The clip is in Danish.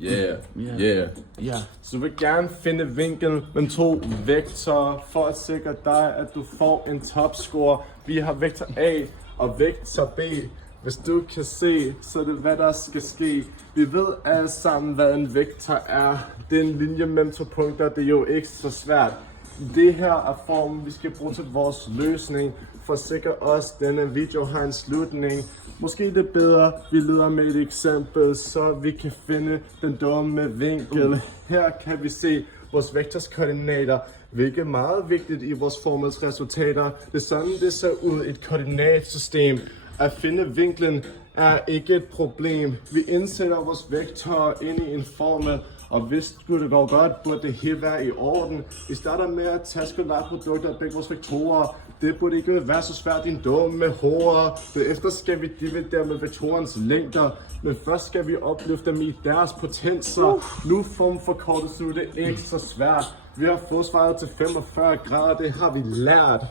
Yeah. Så du vil gerne finde vinkel med 2 vektorer, for at sikre dig, at du får en topscore. Vi har vektor A og vektor B. Hvis du kan se, så er det hvad der skal ske. Vi ved alle sammen, hvad en vektor er. Det er en linje mellem 2 punkter, det er jo ikke så svært. Det her er formen, vi skal bruge til vores løsning, for at sikre os, at denne video har en slutning. Måske det er bedre, vi leder med et eksempel, så vi kan finde den dumme vinkel. Her kan vi se vores vektors koordinater, hvilket er meget vigtigt i vores formelsresultater. Det er sådan, det ser ud i et koordinatsystem. At finde vinklen er ikke et problem. Vi indsætter vores vektorer ind i en formel, og hvis det går godt, burde det hele være i orden. Vi starter med at tage skalarprodukter af begge vores vektorer. Det burde ikke være så svært, din dumme horer. Derefter skal vi dividere med vektorens længder, men først skal vi opløfte dem i deres potenser. Nu formforkortes det ikke så svært. Vi har fået svaret til 45 grader, det har vi lært.